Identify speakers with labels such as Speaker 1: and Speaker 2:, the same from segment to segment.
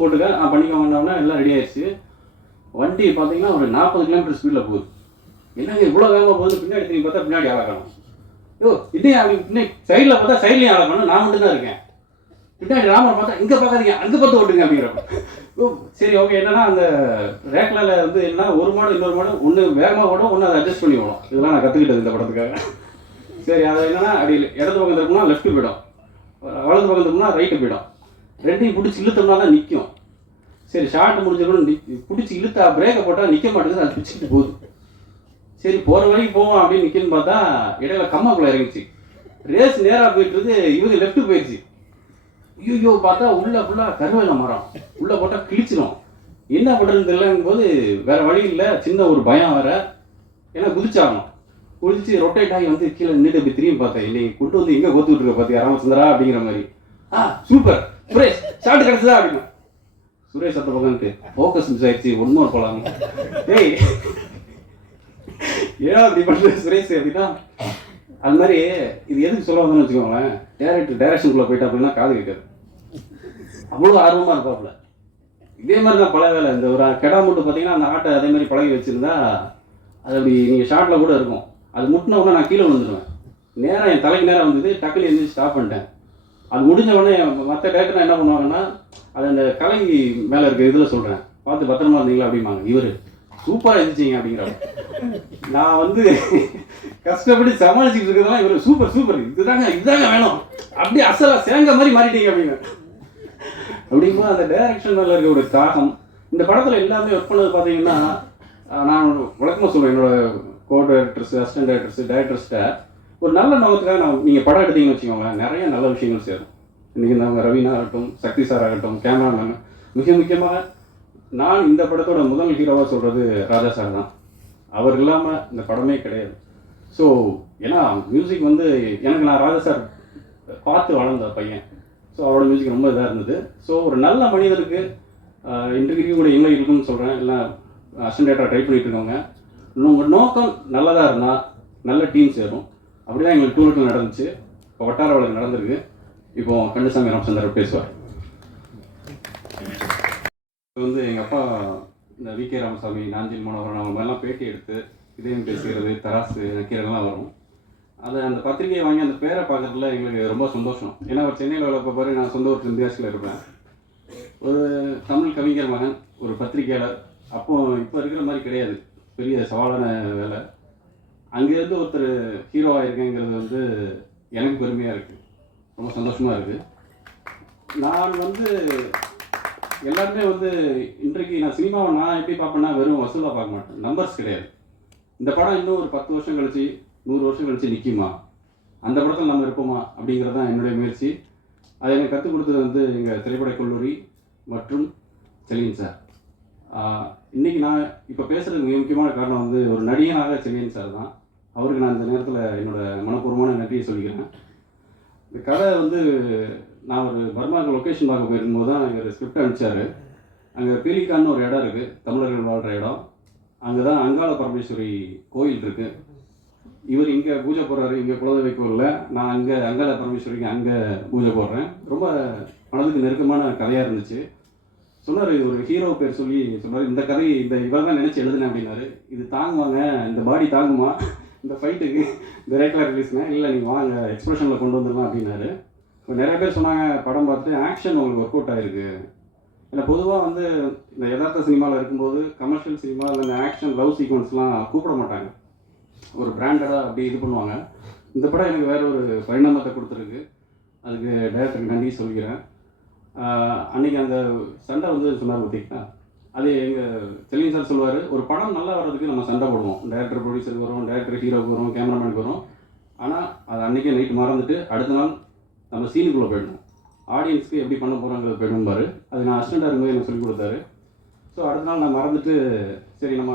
Speaker 1: போட்டுக்க நான் பண்ணிக்கோங்கன்னா எல்லாம் ரெடி ஆயிடுச்சு. வண்டி பார்த்தீங்கன்னா ஒரு நாற்பது கிலோமீட்டர் ஸ்பீடில் போகுது. என்னங்க இவ்வளோ வேகமாக போகுது பின்னாடி திரும்பி பார்த்தா பின்னாடி ஆளை ஐயோ இதே அப்படி பின்னாடி சைடில் பார்த்தா சைட்லேயும் ஆளை நான் மட்டும் தான் இருக்கேன். பின்னாடி ராமர் பார்த்தா இங்கே பார்க்காதீங்க அங்கே பார்த்து ஓட்டுங்க அப்படிங்கிறப்ப. ஓ சரி ஓகே என்னன்னா அந்த ரேக்லால வந்து என்ன ஒரு மாடு இன்னொரு மாடு ஒன்று வேகமாக ஓடும் ஒன்று அதை அட்ஜஸ்ட் பண்ணி ஓடும். இதெல்லாம் நான் கற்றுக்கிட்டது இந்த படத்துக்காக. சரி அது என்னன்னா அப்படி இடது பக்கம் இருக்கும்னா லெஃப்ட்டு போயிடும். வலது பக்கம் இருக்கும்னா ரைட்டு போயிடும். ரெண்டையும் பிடிச்சி இழுத்தோம்னா தான் நிற்கும் சரி ஷார்ட் கூட பிடிச்சி இழுத்தா பிரேக்கை போட்டால் நிற்க மாட்டேங்குது அது பிடிச்சிட்டு போகுது. சரி போகிற வரைக்கும் போவோம் அப்படின்னு நிற்கன்னு பார்த்தா இடையில கம்மாக்குள்ள இறங்கிச்சு ரேஸ் நேராக போயிட்டுருது இவங்க லெஃப்ட்டு போயிடுச்சு. ஐயோ பார்த்தா உள்ள ஃபுல்லாக கருவேல மரம். உள்ளே போட்டால் கிழிச்சிடும் என்ன பண்ணுறதுன்னு தெரியலங்கும் போது வேற வழி இல்லை சின்ன ஒரு பயம் வேற. ஏன்னா குதிச்சாகணும். குதிச்சு ரொட்டேட் ஆகி வந்து கீழே நின்றுட்டு அப்படி திரும்பி பார்த்தேன். இன்னைக்கு கொண்டு வந்து எங்கே கோத்துட்டு இருக்க பார்த்தியா ராமச்சந்திரா அப்படிங்கிற மாதிரி. ஆ சூப்பர் சுரேஷ் ஷார்ட் கிடச்சதா அப்படின்னு. சுரேஷ் அத்த பக்கம் ஃபோக்கஸ் மிஸ் ஆயிடுச்சு. ஒன்றும் போலாம். ஏய். ஏன் அப்படி பண்ணுற சுரேஷ்? அப்படின்னா அது மாதிரி இது எதுக்கு சொல்ல வந்தோம்னு வச்சுக்கோங்களேன். டேரக்டர் டைரக்ஷனுக்குள்ளே போயிட்டா அப்படின்னா காது கேட்காது. அவ்வளோ ஆர்வமாக இருப்பாப்புல. இதே மாதிரி தான் பல வேலை. இந்த ஒரு கெடா மட்டும் பார்த்தீங்கன்னா அந்த ஆட்டை அதே மாதிரி பழகி வச்சுருந்தா அது அப்படி நீங்கள் ஷார்ட்டில் கூட இருக்கும். அது முட்டின உடனே நான் கீழே விழுந்துருவேன். நேராக என் தலைக்கு நேராக வந்தது டக்குனு எழுந்திரிச்சு ஸ்டாப் பண்ணிட்டேன். அது முடிஞ்ச உடனே மற்ற டேரக்டர் என்ன பண்ணுவாங்கன்னா அது அந்த கலை மேலே இருக்க இதில் சொல்கிறேன் பார்த்து பத்திரமா இருந்தீங்களா அப்படிம்பாங்க. இவர் சூப்பராக இருந்துச்சிங்க அப்படிங்கிற நான் வந்து கஷ்டப்பட்டு சமாளிச்சுட்டு இருக்கிறதெல்லாம் இவர் சூப்பர் சூப்பர் இதுதாங்க இதுதாங்க வேணும். அப்படியே அசலாக சேங்க மாதிரி மாறிட்டீங்க அப்படிங்க அப்படிங்கும்போது அந்த டைரக்ஷன் மேலே இருக்க ஒரு தாகம் இந்த படத்தில் எல்லாமே ஒர்க் பண்ணது பார்த்தீங்கன்னா நான் வழக்கமாக சொல்லுவேன் என்னோட கோ டைரக்டர்ஸ் அசிஸ்டன்ட் டைரக்டர்ஸ் டைரக்டர்ஸ்கிட்ட ஒரு நல்ல நோக்கத்துக்காக நான் நீங்கள் படம் எடுத்தீங்கன்னு வச்சுக்கோங்க நிறைய நல்ல விஷயங்கள் சேரும். இன்றைக்கி நம்ம ரவீனா ஆகட்டும் சக்தி சார் ஆகட்டும் கேமராமேன் மிக முக்கியமாக நான் இந்த படத்தோட முதல் ஹீரோவாக சொல்கிறது ராஜா சார் தான். அவர் இல்லாமல் இந்த படமே கிடையாது. ஸோ ஏன்னா மியூசிக் வந்து எனக்கு நான் ராஜா சார் பார்த்து வளர்ந்த பையன். ஸோ அவரோட மியூசிக் ரொம்ப இதாக இருந்தது. ஸோ ஒரு நல்ல மனிதருக்கு இன்றைக்கு கூட இவங்க இருக்குன்னு சொல்கிறேன் இல்லை அசன்டேட்டாக ட்ரை பண்ணிட்டு இருக்கவங்க. உங்கள் நோக்கம் நல்லதாக இருந்தால் நல்ல டீம் சேரும். அப்படி தான் எங்களுக்கு டூருக்கு நடந்துச்சு. இப்போ வட்டார வழக்கு நடந்திருக்கு. இப்போ கந்தசாமி ராமச்சந்திரன் பேசுவார். வந்து எங்கள் அப்பா இந்த வி கே ராமசாமி நாஞ்சில் மனோகரன் அவங்க மாதிரிலாம் பேட்டி எடுத்து இதயம் பேசுகிறது தராசு கீரைலாம் வரும். அதை அந்த பத்திரிகையை வாங்கி அந்த பேரை பார்க்குறதுல எங்களுக்கு ரொம்ப சந்தோஷம். ஏன்னா அவர் சென்னையில் வளர்ப்ப பார்ப்பாரு நான் சொந்த ஊர் தென்காசியில் இருப்பேன். ஒரு தமிழ் கவிஞர் மகன் ஒரு பத்திரிகையாளர். அப்போ இப்போ இருக்கிற மாதிரி கிடையாது. பெரிய சவாலான வேலை. அங்கேருந்து ஒருத்தர் ஹீரோ ஆகிருக்கேங்கிறது வந்து எனக்கு பெருமையாக இருக்குது ரொம்ப சந்தோஷமாக இருக்குது நான் வந்து எல்லாருமே வந்து இன்றைக்கு நான் சினிமாவை நான் எப்படி பார்ப்பேன்னா வெறும் வசூலாக பார்க்க மாட்டேன். நம்பர்ஸ் கிடையாது. இந்த படம் இன்னும் ஒரு பத்து வருஷம் கழிச்சு நூறு வருஷம் கழிச்சு நிற்குமா அந்த படத்தில் நம்ம இருப்போமா? அப்படிங்கிறது தான் என்னுடைய முயற்சி. அதை எனக்கு கற்றுக் கொடுத்தது வந்து எங்கள் திரைப்பட கல்லூரி மற்றும் செலியன் சார். இன்றைக்கி இன்னைக்கு நான் இப்போ பேசுகிறதுக்கு மிக முக்கியமான காரணம் வந்து ஒரு நடிகனாக செலியன் சார் தான். அவருக்கு நான் இந்த நேரத்தில் என்னோடய மனப்பூர்வமான நன்றியை சொல்லிக்கிறேன். இந்த கதை வந்து நான் ஒரு பர்மாவுக்கு லொக்கேஷன் பார்க்க போயிருக்கும்போது தான் எங்கள் ஸ்கிரிப்ட் அனுப்பிச்சாரு. அங்கே பீலிக்கான்னு ஒரு இடம் இருக்குது தமிழர்கள் வாழ்கிற இடம். அங்கே தான் அங்காள பரமேஸ்வரி கோயில் இருக்குது இவர் இங்கே பூஜை போடுறாரு இங்கே குலதெய்வ கோயிலில். நான் அங்கே அங்காள பரமேஸ்வரிக்கு அங்கே பூஜை போடுறேன். ரொம்ப மனதுக்கு நெருக்கமான கதையாக இருந்துச்சு. சொன்னார் இது ஒரு ஹீரோ பேர் சொல்லி சொன்னார். இந்த கதை இந்த இவர் தான் நினச்சி எழுதுனேன் அப்படின்னாரு. இது தாங்குவாங்க. இந்த பாடி தாங்குமா? இந்த ஃபைட்டுக்கு இந்த ரேக்கில் ரிலீஸ்னா இல்லை நீங்கள் வாங்க எக்ஸ்பிரஷனில் கொண்டு வந்துடலாம் அப்படின்னாரு. இப்போ நிறைய பேர் சொன்னாங்க படம் பார்த்துட்டு ஆக்ஷன் உங்களுக்கு ஒர்க் அவுட் ஆயிருக்கு. இல்லை பொதுவாக வந்து இந்த யதார்த்த சினிமாவில் இருக்கும்போது கமர்ஷியல் சினிமா இந்த ஆக்ஷன் லவ் சீக்வன்ஸ்லாம் கூப்பிட மாட்டாங்க. ஒரு பிராண்டடாக அப்படி இது பண்ணுவாங்க. இந்த படம் எனக்கு வேற ஒரு பரிணாமத்தை கொடுத்துருக்கு. அதுக்கு டைரக்டருக்கு நன்றி சொல்லிக்கிறேன் அன்றைக்கி அந்த சண்டை வந்து சொன்னார் பார்த்தீங்கன்னா அது எங்கள் செலியன் சார் சொல்லுவார் ஒரு படம் நல்லா வர்றதுக்கு நம்ம சண்டை போடுவோம். டேரக்டர் ப்ரொடியூசருக்கு வரும் டேரக்டர் ஹீரோக்கு வரும் கேமராமேனுக்கு வரும். ஆனால் அது அன்றைக்கே நைட் மறந்துட்டு அடுத்த நாள் நம்ம சீனுக்குள்ளே போயிடணும். ஆடியன்ஸ்க்கு எப்படி பண்ண போகிறோங்கிறது போயிடும்பாரு அது நான் அசிஸ்டண்டாக இருக்கும்போது எனக்கு சொல்லி கொடுத்தாரு. ஸோ அடுத்த நாள் நான் மறந்துட்டு சரி நம்ம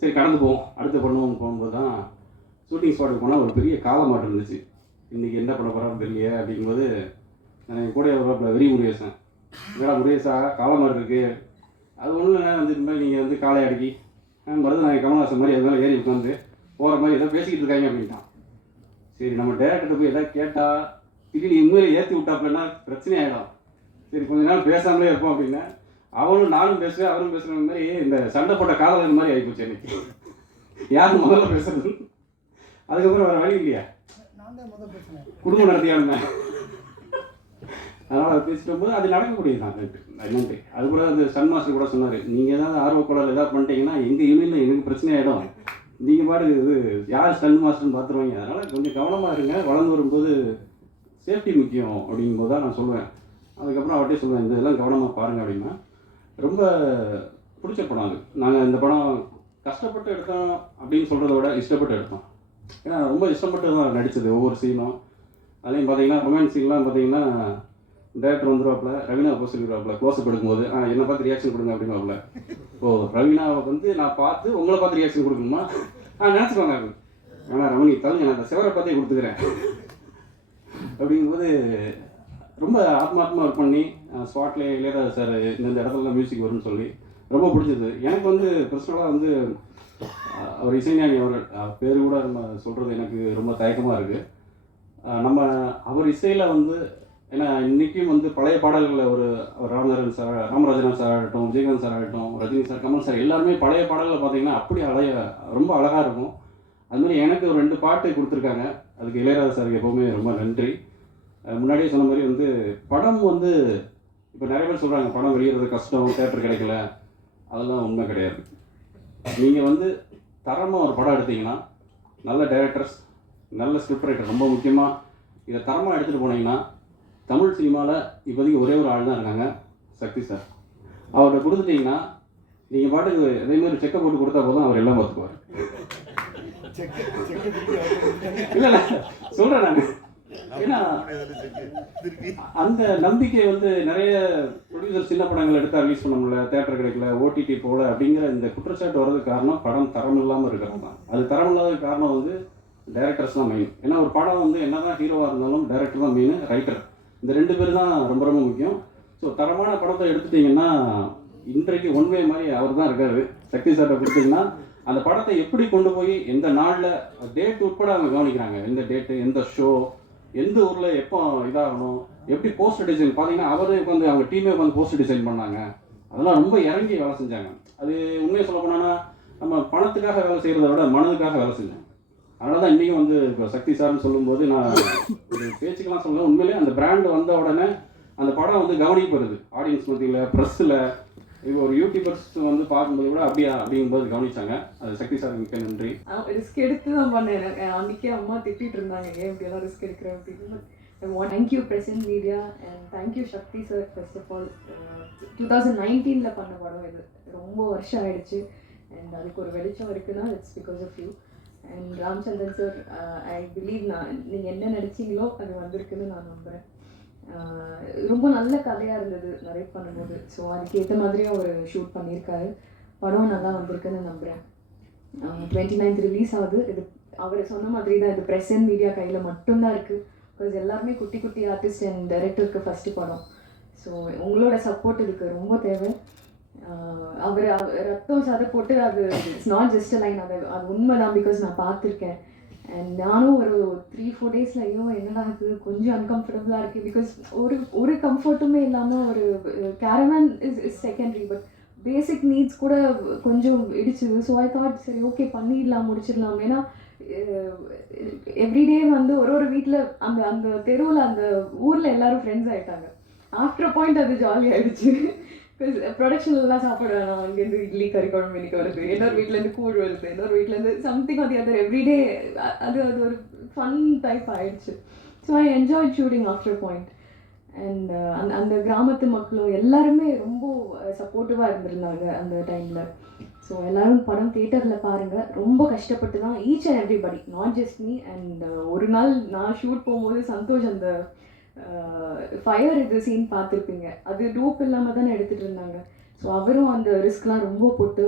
Speaker 1: சரி கடந்து போவோம். அடுத்து பண்ணுவோம் போகும்போது தான் ஷூட்டிங் ஸ்பாட்டுக்கு போனால் ஒரு பெரிய காலமாட்டம் இருந்துச்சு. இன்றைக்கி என்ன பண்ண போகிறான்னு தெரியல அப்படிங்கும்போது நான் என் கூட ஒரு வெறி முருகேசன். வேற முருகேசா காலமாடு இருக்குது அது ஒன்றும் இல்லை வந்து இந்த மாதிரி நீங்கள் வந்து காலை அடக்கி மருது நான் கமல்ஹாசன் மாதிரி எதாவது ஏறி உட்காந்து போகிற மாதிரி ஏதோ பேசிக்கிட்டு இருக்காங்க அப்படின்ட்டான். சரி நம்ம டேரக்டர் போய் எதாவது கேட்டால் திடீர்னு உண்மையில ஏற்றி விட்டாப்புலன்னா பிரச்சனை ஆகிடும் சரி கொஞ்ச நாள் பேசாமலே இருப்போம் அப்படின்னா அவனும் நானும் பேசுவேன் அவரும் பேசுகிற மாதிரி இந்த சண்டை போட்ட காதலர் மாதிரி ஆகிப்போச்சு எனக்கு யார் முதல்ல பேசுறது? அதுக்கப்புறம் வேறு வழி இல்லையா? குடும்பம் நடத்தியாருங்க அதனால் அதை பேசிட்டு போது அது நடக்கக்கூடியது தான் என்னன்ட்டு அது கூட அந்த சன் மாஸ்டர் கூட சொன்னார் நீங்கள் ஏதாவது ஆர்வக்கோளாறு ஏதாவது பண்ணிட்டீங்கன்னா எங்கள் யூனியனில் எனக்கு பிரச்சனை ஆகிடும் நீங்கள் பாடு இது யார் ஸ்டன் மாஸ்டர்னு பார்த்துருவாங்க. அதனால் கொஞ்சம் கவனமாக இருங்க. வளர்ந்து வரும்போது சேஃப்டி முக்கியம். அப்படிங்கும்போது தான் நான் சொல்லுவேன் அதுக்கப்புறம் அவர்கிட்டே சொல்லுவேன் இந்த இதெல்லாம் கவனமாக பாருங்கள் அப்படின்னா ரொம்ப பிடிச்ச படம் அது. நாங்கள் இந்த படம் கஷ்டப்பட்டு எடுத்தோம் அப்படின்னு சொல்கிறத விட இஷ்டப்பட்டு எடுத்தோம். ஏன்னா ரொம்ப இஷ்டப்பட்டு தான் நடித்தது ஒவ்வொரு சீனும் அதுலேயும் பார்த்தீங்கன்னா ரொமான்ஸ் சீன்லாம் பார்த்தீங்கன்னா டேரக்டர் வந்துருவாப்புல ரவீனா போக சொல்லிடுவாப்புல க்ளோஸ்அப் எடுக்கும்போது ஆ என்னை பார்த்து ரியாக்ஷன் கொடுங்க அப்படின்னாப்புல ஓ ரவீனாவை வந்து நான் பார்த்து உங்களை பார்த்து ரியாக்ஷன் கொடுக்கணுமா? ஆ நினச்சிக்கோங்க அப்படி. ஆனால் ரமணி தவிர நான் அந்த சிவரை பார்த்தே கொடுத்துக்கிறேன். அப்படிங்கும்போது ரொம்ப ஆத்மாத்மா ஒர்க் பண்ணி ஸ்பாட்லேயே இளையராஜா சார் இந்தந்த இடத்துல மியூசிக் வரும்னு சொல்லி ரொம்ப பிடிச்சது. எனக்கு வந்து பர்சனலாக வந்து அவர் இசைஞானி அவர் பேர் கூட நம்ம சொல்கிறது எனக்கு ரொம்ப தயக்கமாக இருக்குது நம்ம அவர் இசையில் வந்து ஏன்னா இன்றைக்கும் வந்து பழைய பாடல்களை ஒரு ராமதரன் ராமநாதன் சார் ராமராஜன் சார் ஆகட்டும் விஜயகாந்த் சார் ஆகட்டும் ரஜினி சார் கமல் சார் எல்லாருமே பழைய பாடல்களை பார்த்தீங்கன்னா அப்படி அழக ரொம்ப அழகாக இருக்கும். அதுமாதிரி எனக்கு ஒரு ரெண்டு பாட்டு கொடுத்துருக்காங்க. அதுக்கு இளையராஜா சாருக்கு எப்போவுமே ரொம்ப நன்றி. முன்னாடியே சொன்ன மாதிரி வந்து படம் வந்து இப்போ நிறைய பேர் சொல்கிறாங்க படம் வெளியிறது கஷ்டம் தேட்டர் கிடைக்கல. அதெல்லாம் உண்மை கிடையாது. நீங்கள் வந்து தரமாக ஒரு படம் எடுத்தீங்கன்னா நல்ல டைரக்டர்ஸ் நல்ல ஸ்கிரிப்ட் ரைட்டர் ரொம்ப முக்கியமாக இதை தரமாக எடுத்துகிட்டு போனீங்கன்னா தமிழ் சினிமாவில் இப்போதைக்கு ஒரே ஒரு ஆள் தான் இருக்காங்க சக்தி சார் அவர்கிட்ட கொடுத்துட்டீங்கன்னா நீங்கள் பாட்டுக்கு அதே மாதிரி செக்கை போட்டு கொடுத்தா போதும் அவர் எல்லாம் பார்த்துக்குவார். இல்லை இல்லை சொல்கிறேன் நான். ஏன்னா அந்த நம்பிக்கை வந்து நிறைய ப்ரொடியூசர் சின்ன படங்கள் எடுத்தால் ரிலீஸ் பண்ண முடியல தேட்டர் கிடைக்கல ஓடிடி போல அப்படிங்கிற இந்த குற்றச்சாட்டு வர்றதுக்கு காரணம் படம் தரம் இல்லாமல் இருக்கிறது தான். அது தரம் இல்லாத காரணம் வந்து டைரக்டர்ஸ் தான் மெயின் ஏன்னா ஒரு படம் வந்து என்னதான் ஹீரோவாக இருந்தாலும் டைரக்டர் தான் மெயின் ரைட்டர் இந்த ரெண்டு பேர் தான் ரொம்ப ரொம்ப முக்கியம். ஸோ தரமான படத்தை எடுத்துட்டிங்கன்னா இன்றைக்கு ஒன்வே மாதிரி அவர் தான் இருக்காரு. சக்தி சார்ட்ட கொடுத்தீங்கன்னா அந்த படத்தை எப்படி கொண்டு போய் எந்த நாளில் டேட் உட்பட அவங்க கவனிக்கிறாங்க. எந்த டேட்டு எந்த ஷோ எந்த ஊரில் எப்போ இதாகணும் எப்படி போஸ்டர் டிசைன் பார்த்தீங்கன்னா அவரே உட்காந்து அவங்க டீமே உட்காந்து போஸ்டர் டிசைன் பண்ணாங்க. அதெல்லாம் ரொம்ப இறங்கி வேலை செஞ்சாங்க. அது உண்மையை சொல்ல போனோன்னா நம்ம பணத்துக்காக வேலை செய்கிறத விட மனதுக்காக வேலை செஞ்சாங்க அதனால தான் இன்றைக்கும் வந்து இப்போ சக்தி சார்னு சொல்லும்போது நான் ஒரு பேச்சுக்கெல்லாம் சொல்லுவேன் உண்மையிலே அந்த பிராண்ட் வந்த உடனே அந்த படம் வந்து கவனிக்கப்படுது. ஆடியன்ஸ் மத்தியில் ப்ரெஸ்ஸில் இப்போ ஒரு யூடியூபர்ஸ் வந்து பார்க்கும்போது கூட அப்படியா அப்படிங்கும்போது கவனிச்சாங்க. அது சக்தி சார் மிக்க நன்றி.
Speaker 2: ரிஸ்க் எடுத்து தான் பண்ணேன். அன்றைக்கே அம்மா திட்டிட்டு இருந்தாங்க ஏன் இப்படியெல்லாம் ரிஸ்க் எடுக்கிற? அப்படின்னு. Thank you present media and thank you Sakthi sir first of all two thousand நைன்டீனில் பண்ண படம் இது. ரொம்ப வருஷம் ஆயிடுச்சு. அண்ட் அதுக்கு ஒரு வெளிச்சம் இருக்குன்னா it's because of you and Ramchandran sir I believe நான் நீங்கள் என்ன நடிச்சீங்களோ அது வந்திருக்குன்னு நான் நம்புகிறேன் uh, ரொம்ப நல்ல கதையாக இருந்தது நரேட் பண்ணும்போது. ஸோ அதுக்கேற்ற மாதிரியே அவர் ஷூட் பண்ணியிருக்காரு. படம் நல்லா வந்திருக்குன்னு நம்புகிறேன் டுவெண்ட்டி நைன்த் ரிலீஸ் ஆகுது. இது அவர் சொன்ன மாதிரி தான் இது ப்ரெஸ் அண்ட் மீடியா கையில் மட்டும்தான் இருக்குது பிகாஸ் எல்லாருமே குட்டி குட்டி ஆர்டிஸ்ட் அண்ட் டைரக்டருக்கு ஃபஸ்ட்டு படம். ஸோ உங்களோட சப்போர்ட் இதுக்கு ரொம்ப தேவை. அவர் ரத்தம் சதை போட்டு அது இட்ஸ் நாட் ஜஸ்ட் லைன் அது அது உண்மைதான் பிகாஸ் நான் பார்த்துருக்கேன். நானும் ஒரு த்ரீ ஃபோர் டேஸில் ஐயோ என்னடா இது? கொஞ்சம் அன்கம்ஃபர்டபுளாக இருக்குது பிகாஸ் ஒரு ஒரு கம்ஃபர்ட்டுமே இல்லாமல் ஒரு caravan is is secondary but basic needs கூட கொஞ்சம் இடிச்சுது. ஸோ ஐ தாட் சரி ஓகே பண்ணிடலாம் முடிச்சிடலாம். ஏன்னா எவ்ரிடே வந்து ஒரு ஒரு வீட்டில் அந்த அந்த தெருவில் அந்த ஊரில் எல்லாரும் ஃப்ரெண்ட்ஸ் ஆகிட்டாங்க ஆஃப்டர் பாயிண்ட் அது ஜாலி ஆகிடுச்சு ப்ரொடக்ஷன்லாம் uh, சாப்பாடு வேணாம் அங்கேருந்து இட்லி கறி குழம்பு இன்னைக்கு வருது இன்னொரு வீட்டிலேருந்து கூழ் வருது இன்னொரு வீட்டிலேருந்து சம்திங் அது அதர் எவ்ரிடே அது அது ஒரு ஃபன் டைப் ஆயிடுச்சு. So I enjoy shooting after point and அந்த அந்த கிராமத்து மக்களும் எல்லாருமே ரொம்ப uh, சப்போர்ட்டிவாக இருந்திருந்தாங்க அந்த டைமில் ஸோ எல்லோரும் படம் தேட்டரில் பாருங்கள் ரொம்ப கஷ்டப்பட்டு தான் each and everybody not just me and ஒரு நாள் நான் ஷூட் போகும்போது சந்தோஷ் அந்த ஃபயர் இது சீன் பார்த்துருப்பீங்க. அது டூப் இல்லாமல் தானே எடுத்துகிட்டு இருந்தாங்க. ஸோ அவரும் அந்த ரிஸ்க்லாம் ரொம்ப போட்டு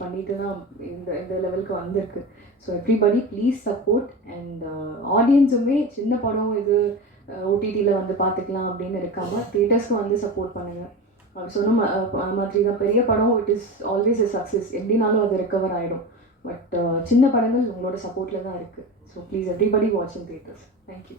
Speaker 2: பண்ணிட்டு தான் இந்த இந்த லெவலுக்கு வந்திருக்கு. So everybody please support and ஆடியன்ஸுமே சின்ன படம் இது ஓடிடியில் வந்து பார்த்துக்கலாம் அப்படின்னு இருக்காமல் தியேட்டர்ஸ்க்கு வந்து சப்போர்ட் பண்ணுங்கள் அவர் சொன்ன மாதிரி தான் பெரிய படம் it is always a success எப்படினாலும் அது ரெக்கவர் ஆகிடும் பட் சின்ன படங்கள் உங்களோட சப்போர்ட்டில் தான் இருக்குது so please everybody watch in theatres thank you